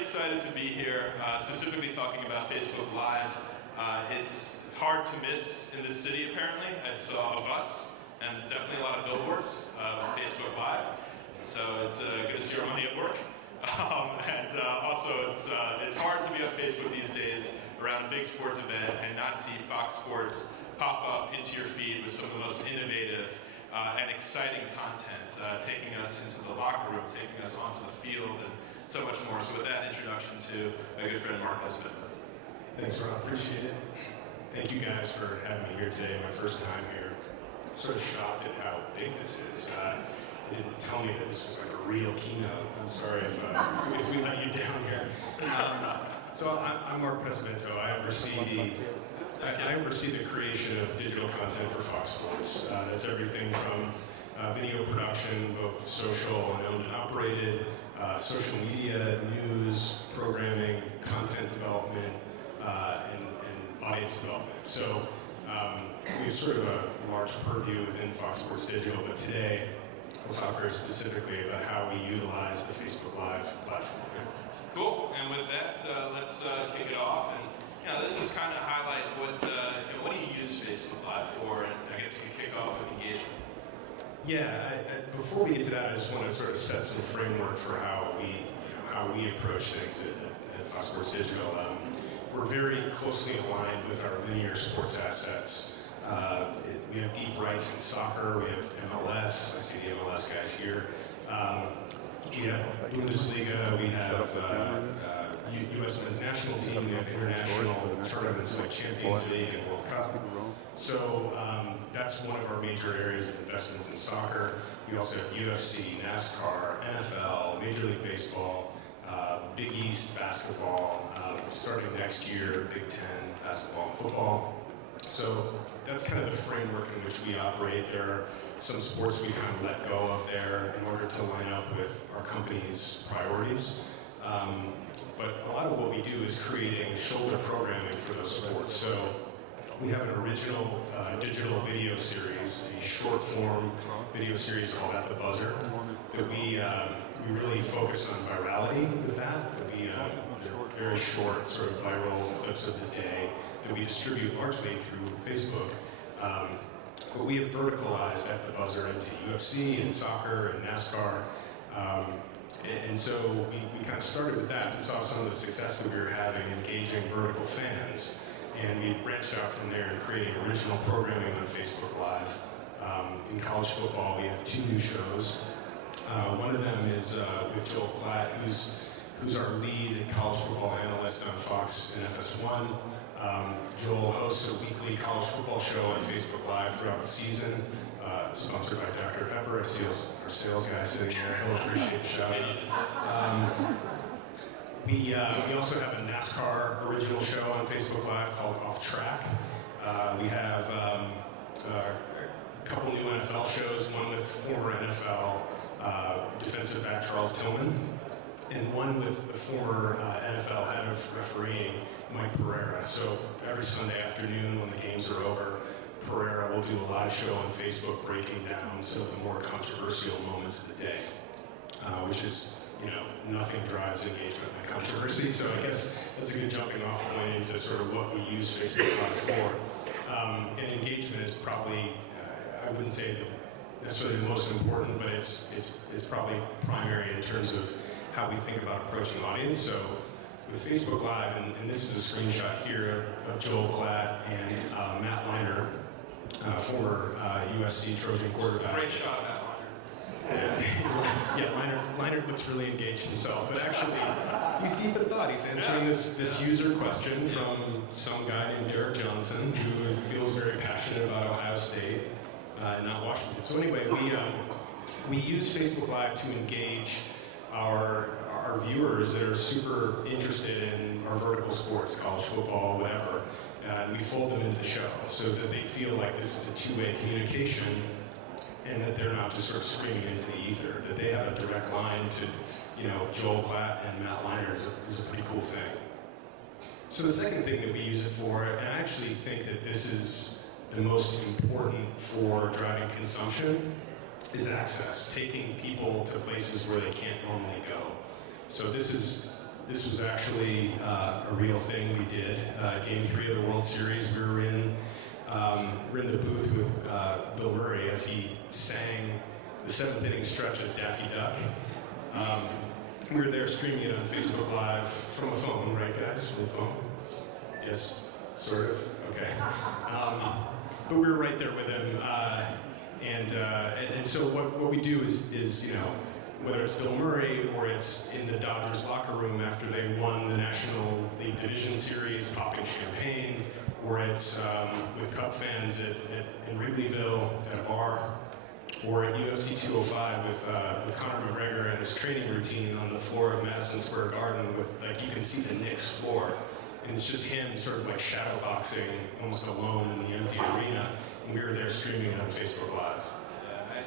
really excited to be here, specifically talking about Facebook Live. It's hard to miss in this city, apparently. I saw a bus and definitely a lot of billboards with Facebook Live. So it's good to see our money at work. Also, it's hard to be on Facebook these days around a big sports event and not see Fox Sports pop up into your feed with some of the most innovative and exciting content, taking us into the locker room, taking us onto the field, and so much more. So with that introduction to my good friend Mark Espineta. Thanks, Rob. Appreciate it. Thank you guys for having me here today. My first time here. I'm sort of shocked at how big this is. They didn't tell me that this was like a real keynote. I'm sorry if we let you down here. So I'm Mark Espineta. I oversee the creation of digital content for Fox Sports. That's everything from video production, both social and owned and operated, social media, news, programming, content development, and audience development. So we have sort of a large purview within Fox Sports Digital, but today we'll talk very specifically about how we utilize the Facebook Live platform. Cool. And with that, let's kick it off. And this is kind of highlight what do you use Facebook Live for? And I guess we can kick off with engagement. Yeah. Before we get to that, I just want to sort of set some framework for how we approach things at Fox Sports Digital. We're very closely aligned with our linear sports assets. We have deep rights in soccer. We have MLS. I see the MLS guys here. We have Bundesliga. We have U.S. Men's National Team. We have international tournaments like Champions League and World Cup. So that's one of our major areas of investments in soccer. We also have UFC, NASCAR, NFL, Major League Baseball, Big East basketball, starting next year, Big Ten basketball and football. So that's kind of the framework in which we operate. There are some sports we kind of let go of there in order to line up with our company's priorities. But a lot of what we do is creating shoulder programming for those sports. So we have an original digital video series, a short form video series called At the Buzzer, that we really focus on virality with that. Very short sort of viral clips of the day that we distribute largely through Facebook. But we have verticalized At the Buzzer into UFC and soccer and NASCAR. And so we kind of started with that and saw some of the success that we were having engaging vertical fans. And we branched out from there and creating original programming on Facebook Live. In college football, we have 2 new shows. One of them is with Joel Klatt, who's our lead college football analyst on Fox and FS1. Joel hosts a weekly college football show on Facebook Live throughout the season, sponsored by Dr. Pepper. I see our sales guy sitting there. He'll appreciate the shout out. We also have a NASCAR original show on Facebook Live called Off Track. We have a couple new NFL shows, one with former NFL defensive back Charles Tillman, and one with the former NFL head of refereeing, Mike Pereira. So every Sunday afternoon when the games are over, Pereira will do a live show on Facebook breaking down some of the more controversial moments of the day, which is, nothing drives engagement like controversy. So I guess that's a good jumping off point into sort of what we use Facebook Live for. And engagement is probably, I wouldn't say necessarily the most important, but it's probably primary in terms of how we think about approaching audience. So with Facebook Live, and this is a screenshot here of Joel Klatt and Matt Leinart, former USC Trojan quarterback. Great shot of Matt Leinart. Yeah, Leinart looks really engaged himself, but actually he's deep in thought. He's answering this user question from some guy named Derek Johnson, who feels very passionate about Ohio State, not Washington. So anyway, we use Facebook Live to engage our viewers that are super interested in our vertical sports, college football, whatever, and we fold them into the show so that they feel like this is a two-way communication and that they're not just sort of screaming into the ether, that they have a direct line to, Joel Klatt and Matt Leinart is a pretty cool thing. So the second thing that we use it for, and I actually think that this is the most important for driving consumption, is access, taking people to places where they can't normally go. So this is This was actually a real thing we did. Game 3 of the World Series, we were in the booth with Bill Murray as he sang the 7th inning stretch as Daffy Duck. We were there streaming it on Facebook Live from a phone, right guys? From a phone? Yes, sort of, okay. But we were right there with him. And so what we do is, you know, whether it's Bill Murray or it's in the Dodgers locker room after they won the National League Division Series, popping champagne, or it's with Cub fans in Wrigleyville at a bar, or at UFC 205 with Conor McGregor and his training routine on the floor of Madison Square Garden with, like, you can see the Knicks floor. And it's just him sort of like shadow boxing, almost alone in the empty arena. And we were there streaming it on Facebook Live.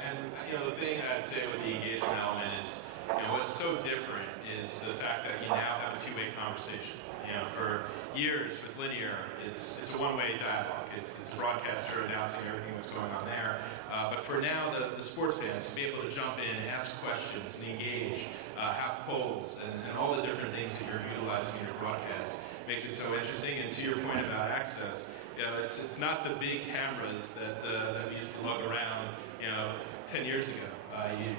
And you know, the thing I'd say with the engagement element is, you know, what's so different is the fact that you now have a two-way conversation. You know, for years with linear, it's a one-way dialogue. It's a broadcaster announcing everything that's going on there. But for now, the sports fans to be able to jump in, ask questions, and engage, have polls, and all the different things that you're utilizing in your broadcast makes it so interesting. And to your point about access, you know, it's not the big cameras that we used to lug around, you know, 10 years ago.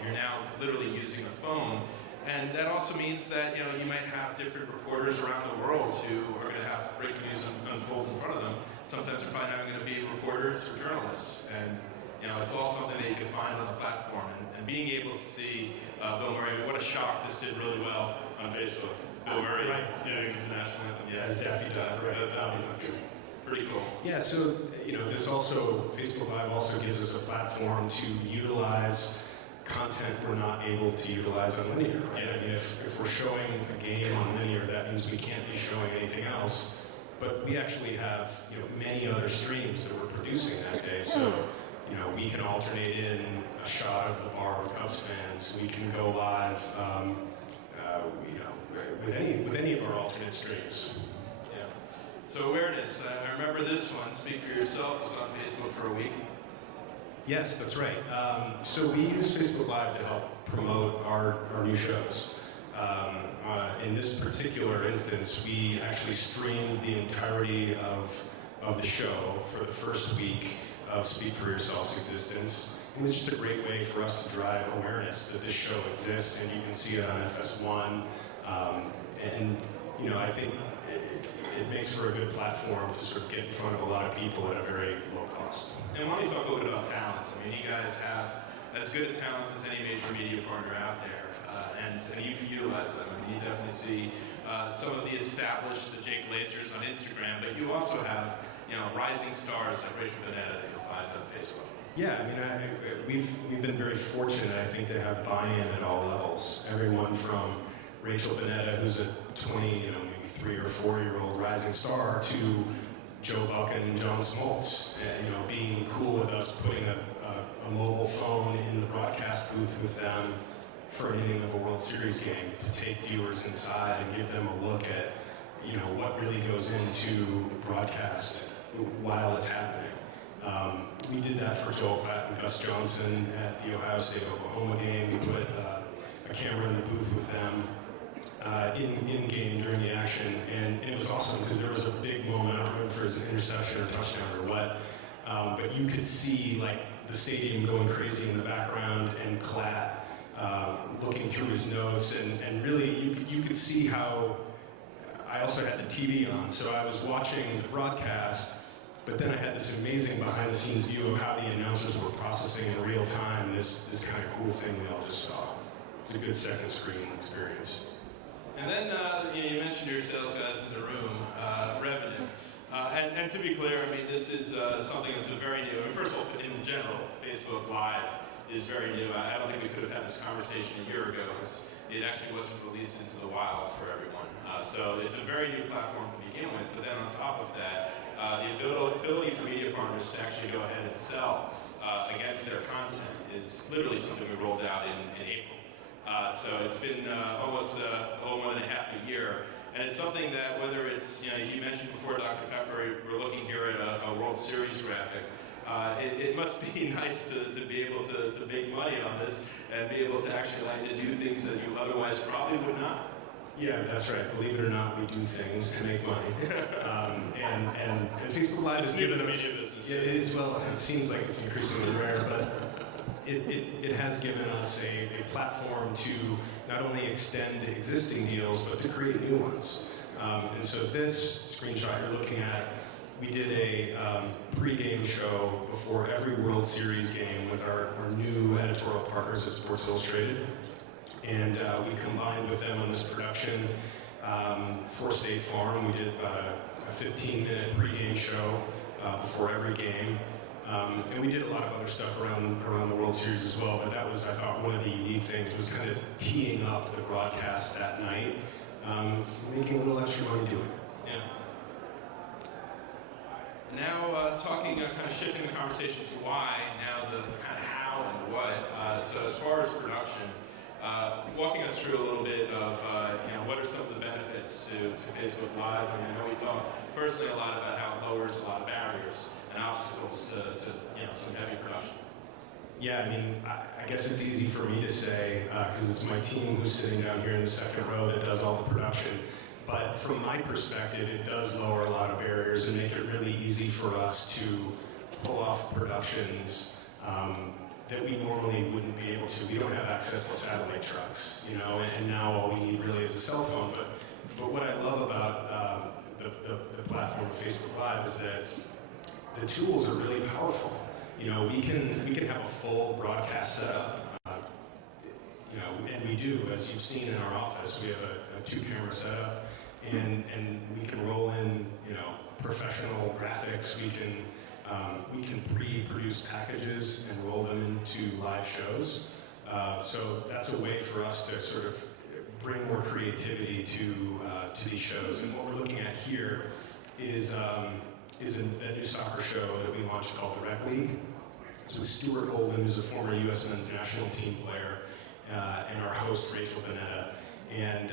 You're now literally using a phone. And that also means that, you know, you might have different reporters around the world who are going to have breaking news unfold in front of them. Sometimes they're probably not going to be reporters or journalists. And, you know, it's all something that you can find on the platform. And being able to see Bill Murray, what a shock, this did really well on Facebook. Bill Murray doing the national anthem. Yeah, As Daffy Duck, right. Pretty cool. Yeah, so, you know, this also, Facebook Live also gives us a platform to utilize content we're not able to utilize on linear, right? I mean, if we're showing a game on linear, that means we can't be showing anything else. But we actually have, you know, many other streams that we're producing that day. So, you know, we can alternate in a shot of the bar with Cubs fans. We can go live, you know, with any of our alternate streams. Yeah. So awareness. I remember this one. Speak for yourself. Was on Facebook for a week. Yes, that's right. So we use Facebook Live to help promote our new shows. In this particular instance, we actually streamed the entirety of the show for the first week of Speak for Yourself's existence. It was just a great way for us to drive awareness that this show exists, and you can see it on FS1. And you know, I think it makes for a good platform to sort of get in front of a lot of people at a very low cost. And why don't you talk a little bit about talent? I mean, you guys have as good a talent as any major media partner out there, and you've utilized them. I mean, you definitely see some of the established, the Jake Lasers on Instagram, but you also have, you know, rising stars like Rachel Bonnetta that you'll find on Facebook. Yeah, I mean, we've been very fortunate, I think, to have buy-in at all levels. Everyone from Rachel Bonnetta, who's a 20, you know, maybe 3 or 4-year-old rising star, to Joe Buck and John Smoltz, you know, being cool with us putting a mobile phone in the broadcast booth with them for an inning of a World Series game to take viewers inside and give them a look at, you know, what really goes into broadcast while it's happening. We did that for Joel Klatt and Gus Johnson at the Ohio State-Oklahoma game. We put a camera in the booth with them in game during the action, and it was awesome because there was a big moment. I don't remember if it was an interception or touchdown or what, but you could see like the stadium going crazy in the background, and Klatt looking through his notes, and really you could see how. I also had the TV on, so I was watching the broadcast, but then I had this amazing behind-the-scenes view of how the announcers were processing in real time this kind of cool thing we all just saw. It's a good second screen experience. And then you mentioned your sales guys in the room, revenue. And to be clear, I mean, this is something that's very new. I mean, first of all, in general, Facebook Live is very new. I don't think we could have had this conversation a year ago because it actually wasn't released into the wild for everyone. So it's a very new platform to begin with. But then on top of that, the ability for media partners to actually go ahead and sell against their content is literally something we rolled out in April. So it's been almost a little more than half a year. And it's something that whether it's, you know, you mentioned before, Dr. Pepper, we're looking here at a World Series graphic. It must be nice to be able to make money on this and be able to actually like to do things that you otherwise probably would not. Yeah, that's right. Believe it or not, we do things to make money. And Facebook Live has given us... media business. Yeah, it is, well, it seems like it's increasingly rare, but it has given us a platform to not only extend existing deals, but to create new ones. And so this screenshot you're looking at, we did a pre-game show before every World Series game with our new editorial partners at Sports Illustrated. And we combined with them on this production for State Farm. We did about a 15-minute pregame show before every game. And we did a lot of other stuff around the World Series as well, but that was, I thought, one of the unique things was kind of teeing up the broadcast that night, making a little extra money doing it. Yeah. Now, talking, kind of shifting the conversation to why, now the kind of how and what. So as far as production, walking us through a little bit of, what are some of the benefits to Facebook Live? I mean, I know we talk personally a lot about how it lowers a lot of barriers and obstacles to some heavy production. Yeah, I mean, I guess it's easy for me to say, because it's my team who's sitting down here in the second row that does all the production. But from my perspective, it does lower a lot of barriers and make it really easy for us to pull off productions that we normally wouldn't be able to. We don't have access to satellite trucks, and now all we need really is a cell phone. But what I love about the platform of Facebook Live is that the tools are really powerful. We can have a full broadcast setup, and we do, as you've seen in our office. We have a two-camera setup, and we can roll in, professional graphics. We can pre-produce packages and roll them into live shows. So that's a way for us to sort of bring more creativity to these shows. And what we're looking at here is a new soccer show that we launched called the Rec League. It's with Stuart Holden, who's a former U.S. men's national team player, and our host, Rachel Bonetta. And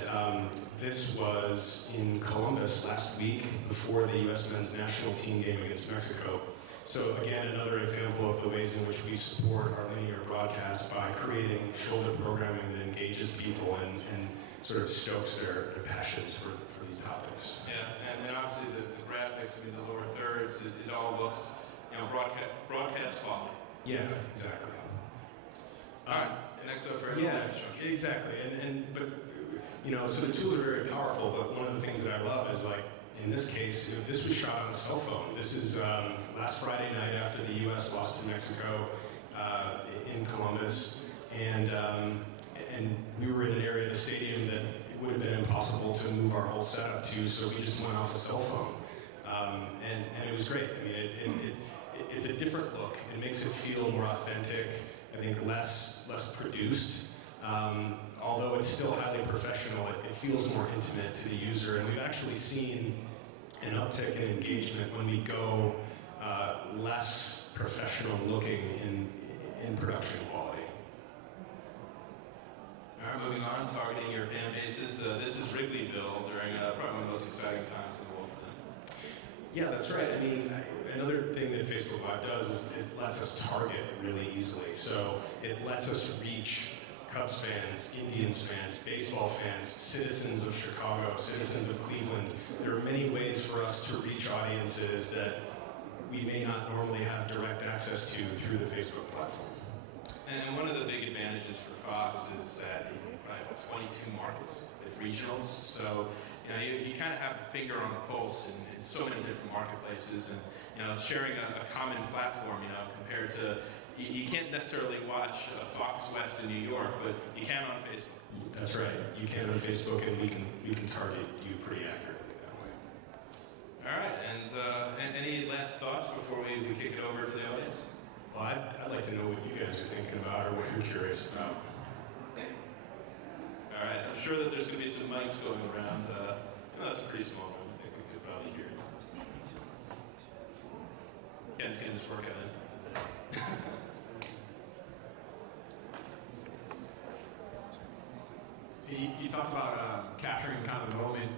this was in Columbus last week before the U.S. men's national team game against Mexico. So again, another example of the ways in which we support our linear broadcast by creating shoulder programming that engages people and sort of stokes their passions for these topics. Yeah, and obviously the graphics, I mean, the lower thirds, it all looks, broadcast quality. Yeah, exactly. All right, next up for infrastructure. Exactly. But so the tools are very powerful, but one of the things that I love is, like, in this case, this was shot on a cell phone. This is last Friday night after the U.S. lost to Mexico in Columbus, and we were in an area of the stadium that it would have been impossible to move our whole setup to, so we just went off a cell phone, and it was great. I mean, it's a different look. It makes it feel more authentic. I think less produced. Although it's still highly professional, it feels more intimate to the user, and we've actually seen an uptick in engagement when we go less professional looking in production quality. All right, moving on, targeting your fan bases. This is Wrigleyville during probably one of the most exciting times in the world. Yeah, that's right. I mean, another thing that Facebook Live does is it lets us target really easily. So it lets us reach Cubs fans, Indians fans, baseball fans, citizens of Chicago, citizens of Cleveland. There are many ways for us to reach audiences that we may not normally have direct access to through the Facebook platform. And one of the big advantages for Fox is that you probably have 22 markets with regionals. So you kind of have a finger on the pulse in so many different marketplaces, and sharing a common platform, compared to. You can't necessarily watch Fox West in New York, but you can on Facebook. That's right. You can on Facebook, and we can target you pretty accurately that way. All right. And any last thoughts before we kick it over to the audience? Well, I'd like to know what you guys are thinking about or what you're curious about. All right. I'm sure that there's going to be some mics going around. That's a pretty small room. I think we could probably hear it. Ken's getting his workout in. You talked about capturing kind of the moment,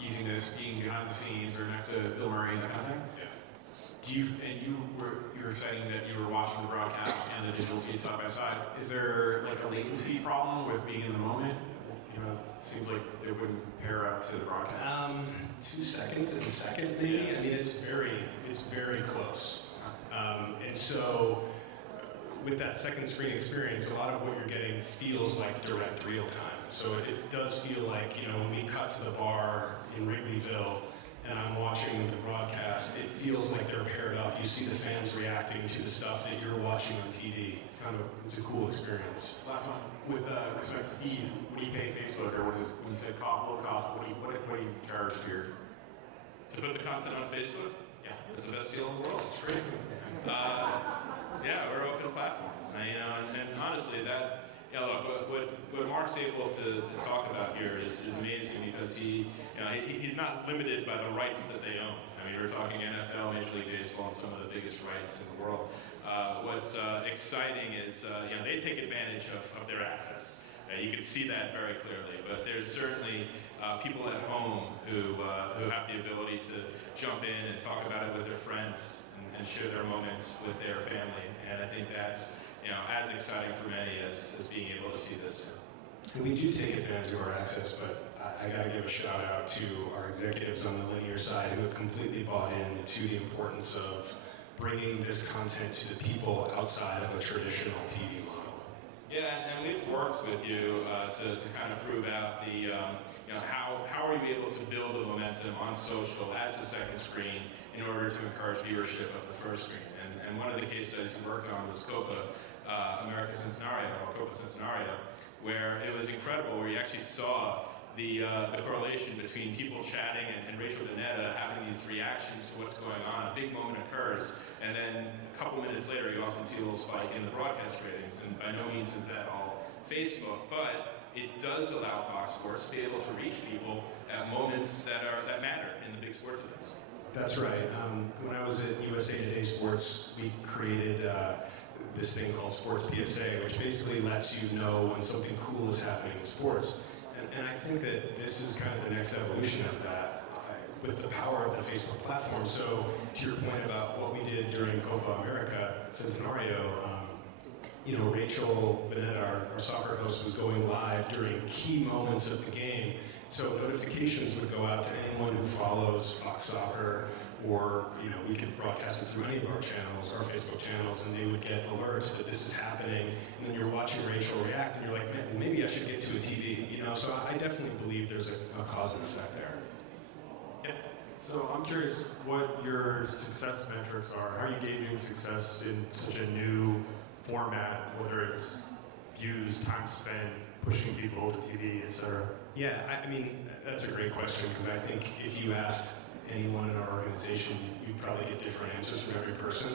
using this, being behind the scenes or next to Bill Murray and that kind of thing. Yeah. You were saying that you were watching the broadcast and the digital feed side by side. Is there like a latency problem with being in the moment? Seems like they wouldn't pair up to the broadcast. 2 seconds in a second, maybe. I mean, it's very close. And so, with that second screen experience, a lot of what you're getting feels like direct real time. So it does feel like, when we cut to the bar in Wrigleyville and I'm watching the broadcast, it feels like they're paired up. You see the fans reacting to the stuff that you're watching on TV. It's a cool experience. Last one. With respect to fees, when you pay Facebook, or when you say low cost, what do you charge here? To put the content on Facebook? Yeah. It's the best deal in the world. It's free. Yeah, we're an open platform. And honestly, look, what Mark's able to talk about here is amazing because he's not limited by the rights that they own. I mean, we're talking NFL, Major League Baseball, and some of the biggest rights in the world. What's exciting is they take advantage of their access. You can see that very clearly, but there's certainly people at home who have the ability to jump in and talk about it with their friends and share their moments with their family. And I think that's as exciting for many as being able to see this. And we do take advantage of our access, but I got to give a shout out to our executives on the linear side who have completely bought into the importance of bringing this content to the people outside of a traditional TV model. Yeah, and we've worked with you to kind of prove out the, how are you able to build the momentum on social as the second screen in order to encourage viewership of the first screen. And one of the case studies we worked on was Copa Centenario, where it was incredible, where you actually saw the correlation between people chatting and Rachel Donetta having these reactions to what's going on. A big moment occurs, and then a couple minutes later, you often see a little spike in the broadcast ratings. And by no means is that all Facebook, but it does allow Fox Sports to be able to reach people at moments that matter in the big sports events. That's right. When I was at USA Today Sports, we created this thing called Sports PSA, which basically lets you know when something cool is happening in sports. And I think that this is kind of the next evolution of that with the power of the Facebook platform. So to your point about what we did during Copa America Centenario, Rachel Bennett, our soccer host, was going live during key moments of the game. So notifications would go out to anyone who follows Fox Soccer, or we could broadcast it through any of our channels, our Facebook channels, and they would get alerts that this is happening. And then you're watching Rachel react, and you're like, man, maybe I should get to a TV. So I definitely believe there's a cause and effect there. Yep. So I'm curious what your success metrics are. How are you gauging success in such a new format, whether it's views, time spent, pushing people to TV, et cetera? Yeah, I mean, that's a great question, because I think if you asked anyone in our organization, you'd probably get different answers from every person,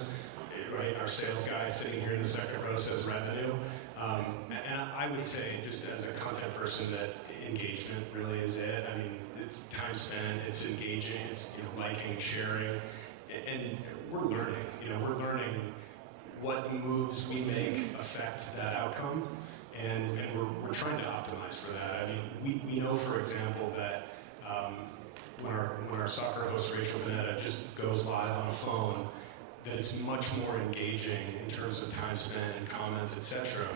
right? Our sales guy sitting here in the second row says revenue. And I would say, just as a content person, that engagement really is it. I mean, it's time spent, it's engaging, it's liking, sharing, and we're learning. We're learning what moves we make affect that outcome, and we're trying to optimize for that. I mean, we know, for example, that when our soccer host Rachel Bennett just goes live on a phone, that it's much more engaging in terms of time spent and comments, etc.,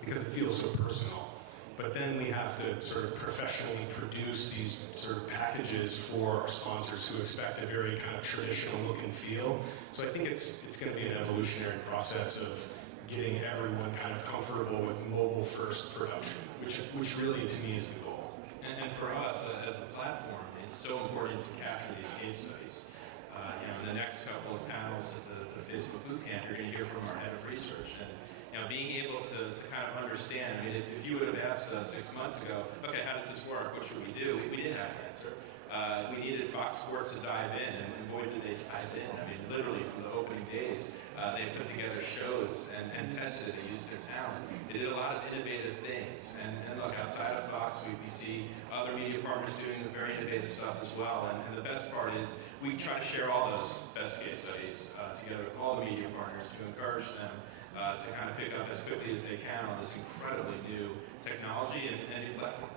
because it feels so personal. But then we have to sort of professionally produce these sort of packages for our sponsors who expect a very kind of traditional look and feel. So I think it's going to be an evolutionary process of getting everyone kind of comfortable with mobile-first production, which really, to me, is the goal. And for us, as a platform, it's so important to capture these case studies. In the next couple of panels at the Facebook Bootcamp, you're going to hear from our head of research. And being able to kind of understand, I mean, if you would have asked us 6 months ago, okay, how does this work? What should we do? We didn't have an answer. We needed Fox Sports to dive in, and boy, did they dive in. I mean, literally from the opening days, they put together shows and tested it. They used their talent. They did a lot of innovative things. And look, outside of Fox, we see other media partners doing very innovative stuff as well. And the best part is we try to share all those best case studies together with all the media partners to encourage them to kind of pick up as quickly as they can on this incredibly new technology and new platform.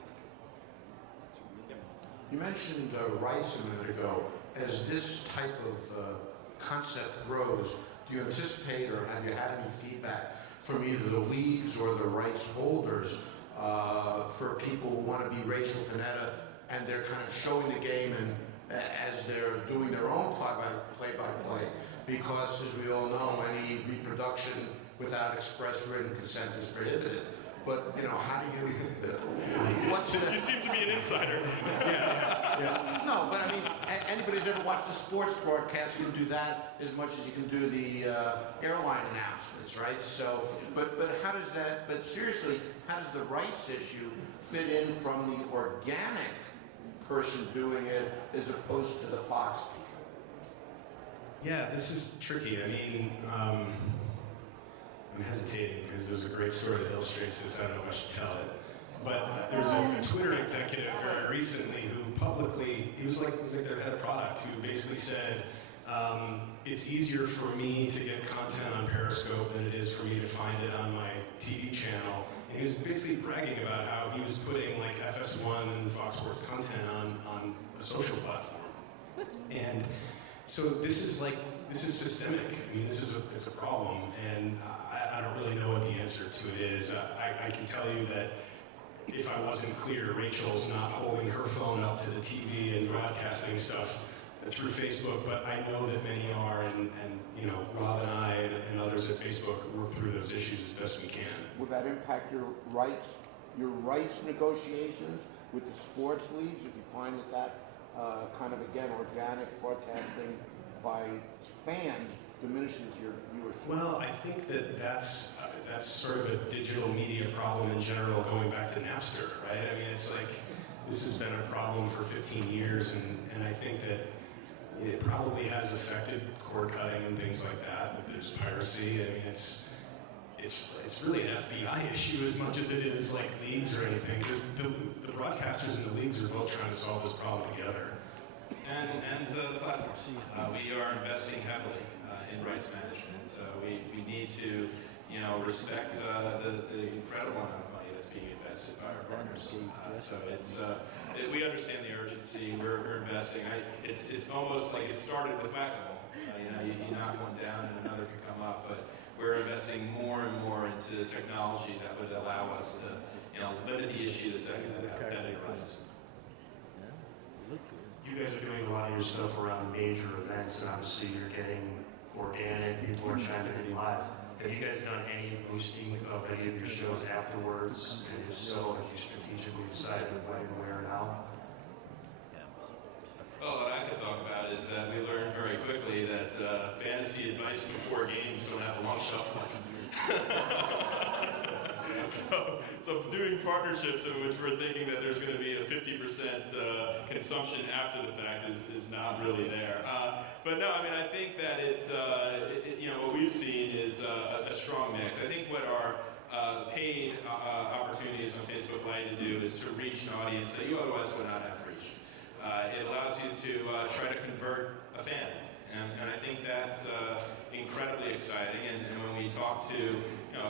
You mentioned rights a minute ago. As this type of concept grows, do you anticipate or have you had any feedback from either the leagues or the rights holders for people who want to be Rachel Panetta, and they're kind of showing the game and as they're doing their own play-by-play, because as we all know, any reproduction without express written consent is prohibited. But you know, how do you? What's the, You seem to be an insider. Yeah. no, but I mean, anybody who's ever watched a sports broadcast can do that as much as you can do the airline announcements, right? So, but how does that? But seriously, how does the rights issue fit in from the organic person doing it as opposed to the Fox people? Yeah, this is tricky. I mean, I'm hesitating because there's a great story that illustrates this. I don't know if I should tell it. But there's a Twitter executive very recently who publicly, he was like their head of product, who basically said, it's easier for me to get content on Periscope than it is for me to find it on my TV channel. And he was basically bragging about how he was putting like FS1 and Fox Sports content on a social platform. And so this is systemic. I mean, it's a problem, and I don't really know what the answer to it is. I can tell you that if I wasn't clear, Rachel's not holding her phone up to the TV and broadcasting stuff through Facebook, but I know that many are, and you know, Rob and I and others at Facebook work through those issues as best we can. Would that impact your rights negotiations with the sports leagues if you find that kind of, again, organic broadcasting by fans diminishes your viewership? Well, I think that's sort of a digital media problem in general, going back to Napster, right? I mean, it's like, this has been a problem for 15 years, and I think that it probably has affected cord cutting and things like that, but there's piracy. I mean, it's really an FBI issue as much as it is like leagues or anything, because the broadcasters and the leagues are both trying to solve this problem together. And the platforms. We are investing heavily in rights management. We need to, respect the incredible amount of money that's being invested by our partners. We understand the urgency. We're investing. It's almost like it started with whack-a-mole. You knock one down and another can come up, but we're investing more and more into technology that would allow us to, limit the issue the second that it arises. You guys are doing a lot of your stuff around major events, and obviously you're getting organic, people are chiming in live. Have you guys done any boosting of any of your shows afterwards? And if so, have you strategically decided when, where, and how? Well, what I can talk about is that we learned very quickly that fantasy advice before games don't have a long shelf life. So doing partnerships in which we're thinking that there's going to be a 50% consumption after the fact is not really there. But no, I mean, I think that it's, what we've seen is a strong mix. I think what our paid opportunities on Facebook allow you to do is to reach an audience that you otherwise would not have reached. It allows you to try to convert a fan. And I think that's incredibly exciting. And when we talk to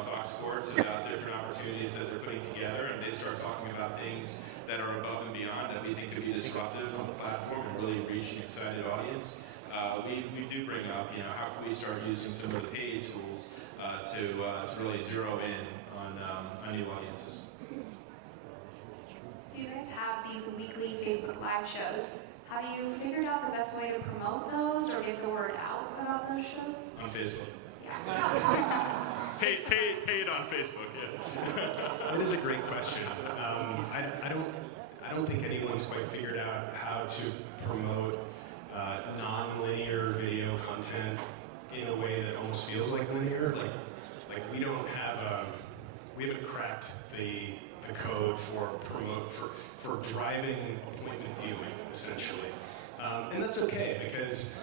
Fox Sports about different opportunities that they're putting together, and they start talking about things that are above and beyond that we think could be disruptive on the platform and really reach an excited audience, we do bring up, how can we start using some of the paid tools to really zero in on new audiences. So you guys have these weekly Facebook Live shows. Have you figured out the best way to promote those or get the word out about those shows? On Facebook. Yeah. Paid on Facebook, yeah. It is a great question. I don't think anyone's quite figured out how to promote non-linear video content in a way that almost feels like linear. Like we haven't cracked the code for driving appointment viewing, essentially. And that's okay, because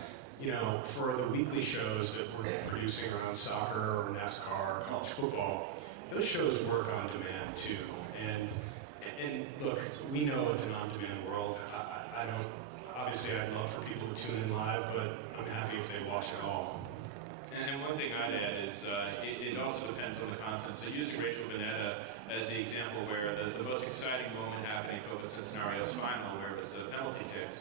for the weekly shows that we're producing around soccer or NASCAR or college football, those shows work on demand too. And look, we know it's an on-demand world. Obviously I'd love for people to tune in live, but I'm happy if they watch it all. And one thing I'd add is it also depends on the content. So using Rachel Panetta as the example where the most exciting moment happening in Copa Scenario's final, where it was the penalty kicks,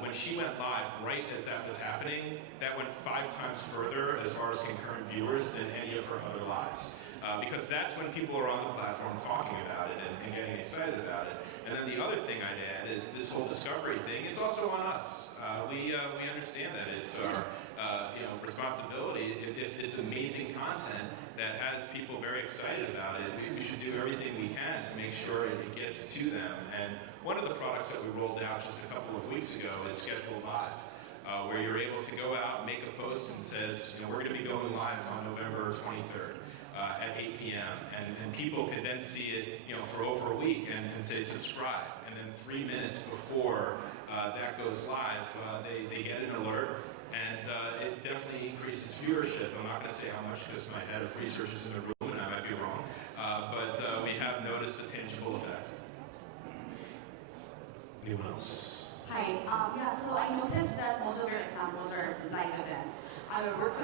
when she went live right as that was happening, that went 5 times further as far as concurrent viewers than any of her other lives. because that's when people are on the platform talking about it and getting excited about it. And then the other thing I'd add is this whole discovery thing is also on us. We understand that it's our responsibility. If it's amazing content that has people very excited about it, we should do everything we can to make sure it gets to them. And one of the products that we rolled out just a couple of weeks ago is Schedule Live, where you're able to go out and make a post and says, we're going to be going live on November 23rd. At 8 p.m. And people could then see it, for over a week and say subscribe. And then 3 minutes before that goes live, they get an alert, and it definitely increases viewership. I'm not going to say how much because my head of research is in the room and I might be wrong, but we have noticed a tangible effect. Anyone else? Hi. So I noticed that most of your examples are live events. I work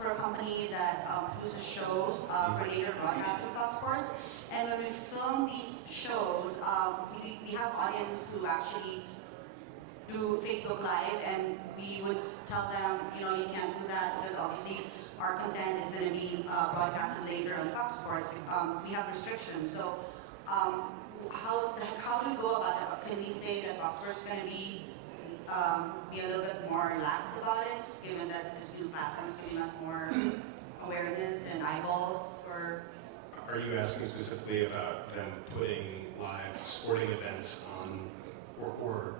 for a company that produces shows for later broadcasting Fox Sports. And when we film these shows, we have audience who actually do Facebook Live, and we would tell them, you can't do that because obviously our content is going to be broadcasted later on Fox Sports. We have restrictions. So how do we go about that? Can we say that Fox Sports is going to be a little bit more lax about it, given that this new platform is giving us more awareness and eyeballs for... Are you asking specifically about them putting live sporting events on, or?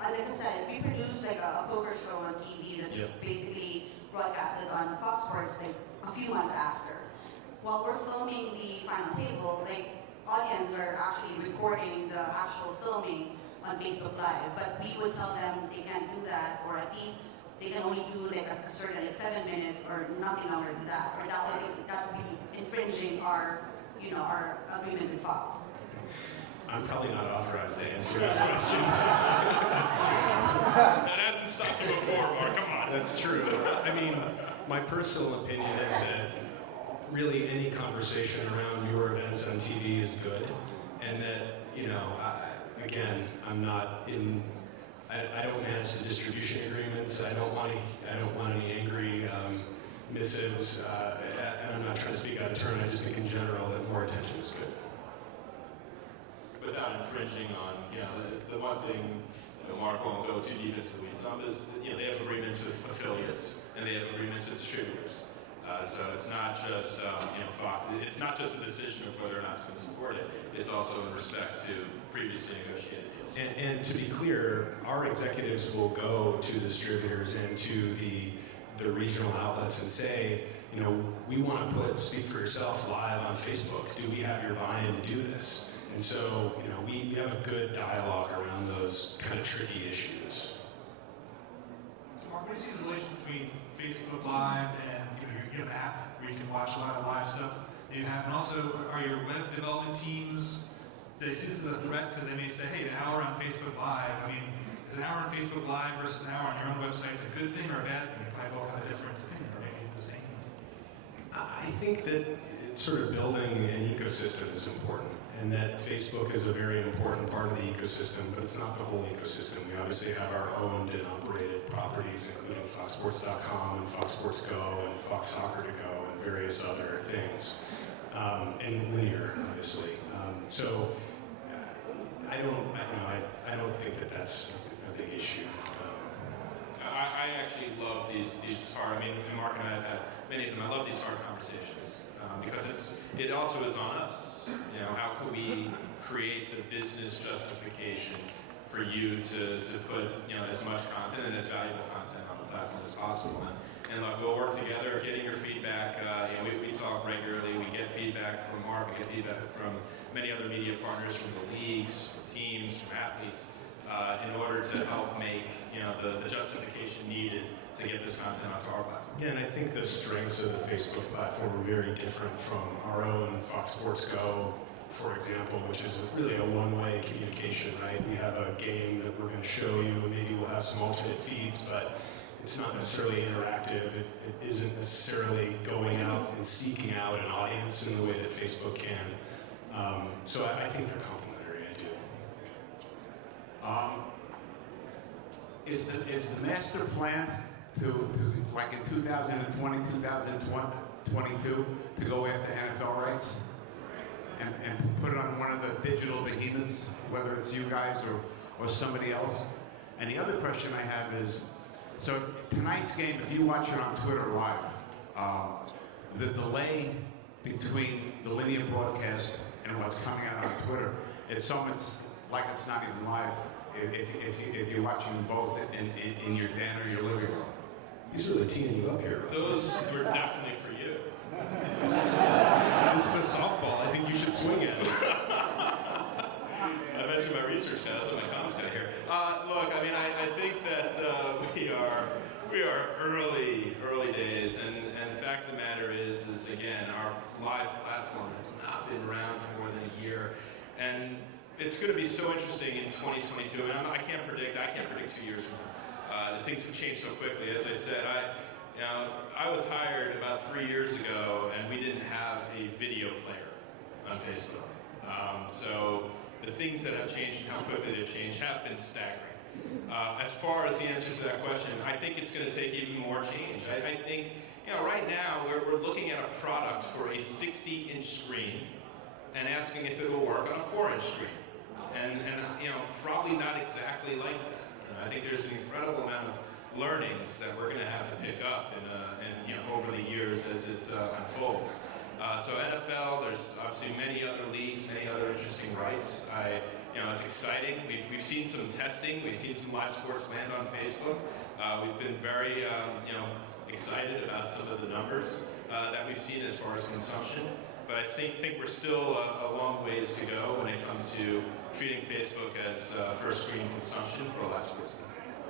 Like I said, we produce like a poker show on TV that's basically broadcasted on Fox Sports like a few months after. While we're filming the final table, audience are actually recording the actual filming on Facebook Live, but we would tell them they can't do that, or at least they can only do a certain 7 minutes or nothing longer than that, or that would be infringing our agreement with Fox. I'm probably not authorized to answer this question. That hasn't stopped you before, Mark. Come on. That's true. I mean, my personal opinion is that really any conversation around your events on TV is good, and that again, I'm not in. I don't manage the distribution agreements. I don't want any angry missives, and I'm not trying to speak out of turn. I just think in general that more attention is good. Without infringing on, the one thing that Mark won't go too deep into the weeds on is, they have agreements with affiliates and they have agreements with distributors. So it's not just, Fox. It's not just a decision of whether or not it's going to support it. It's also in respect to previously negotiated deals. And to be clear, our executives will go to the distributors and to the regional outlets and say, we want to Speak for Yourself live on Facebook. Do we have your buy-in to do this? And so, we have a good dialogue around those kind of tricky issues. So Mark, what do you see the relation between Facebook Live and you have an app where you can watch a lot of live stuff that you have, and also are your web development teams, they see this as a threat because they may say, hey, an hour on Facebook Live, is an hour on Facebook Live versus an hour on your own website a good thing or a bad thing? You probably both have a different opinion, or maybe the same. I think that sort of building an ecosystem is important, and that Facebook is a very important part of the ecosystem, but it's not the whole ecosystem. We obviously have our owned and operated properties, including FoxSports.com and Fox Sports Go and Fox Soccer to Go and various other things, and linear, obviously. I don't think that that's a big issue. I actually love these hard. Mark and I have had many of them. I love these hard conversations because it also is on us. How can we create the business justification for you to put as much content and as valuable content on the platform as possible? And look, we'll work together, getting your feedback. We talk regularly. We get feedback from Mark. We get feedback from many other media partners, from the leagues, from teams, from athletes, in order to help make the justification needed to get this content onto our platform. Yeah, and I think the strengths of the Facebook platform are very different from our own Fox Sports Go, for example, which is really a one-way communication, right? We have a game that we're going to show you, maybe we'll have some alternate feeds, but it's not necessarily interactive. It isn't necessarily going out and seeking out an audience in the way that Facebook can. So I think they're complementary, I do. Is the master plan to like in 2020, 2021, 22 to go after NFL rights and put it on one of the digital behemoths, whether it's you guys or somebody else? And the other question I have is, so tonight's game, if you watch it on Twitter live, the delay between the linear broadcast and what's coming out on Twitter, it's almost like it's not even live if you're watching both in your den or your living room. He's really teeing you up here. Those were definitely for you. This is a softball. I think you should swing it. I mentioned my research guy. That's what my comments guy here. Look, I mean, I think that we are early days, and the fact of the matter is again, our live platform has not been around for more than a year, and it's going to be so interesting in 2022. And I can't predict 2 years from now. Things have changed so quickly. As I said, I was hired about 3 years ago, and we didn't have a video player on Facebook. So the things that have changed and how quickly they've changed have been staggering. As far as the answer to that question, I think it's going to take even more change. I think, right now we're looking at a product for a 60-inch screen and asking if it will work on a 4-inch screen. And probably not exactly like that. I think there's an incredible amount of learnings that we're going to have to pick up over the years as it unfolds. So NFL, there's obviously many other leagues, many other interesting rights. It's exciting. We've seen some testing. We've seen some live sports land on Facebook. We've been very excited about some of the numbers that we've seen as far as consumption. But I think we're still a long ways to go when it comes to treating Facebook as first screen consumption for a live sports event.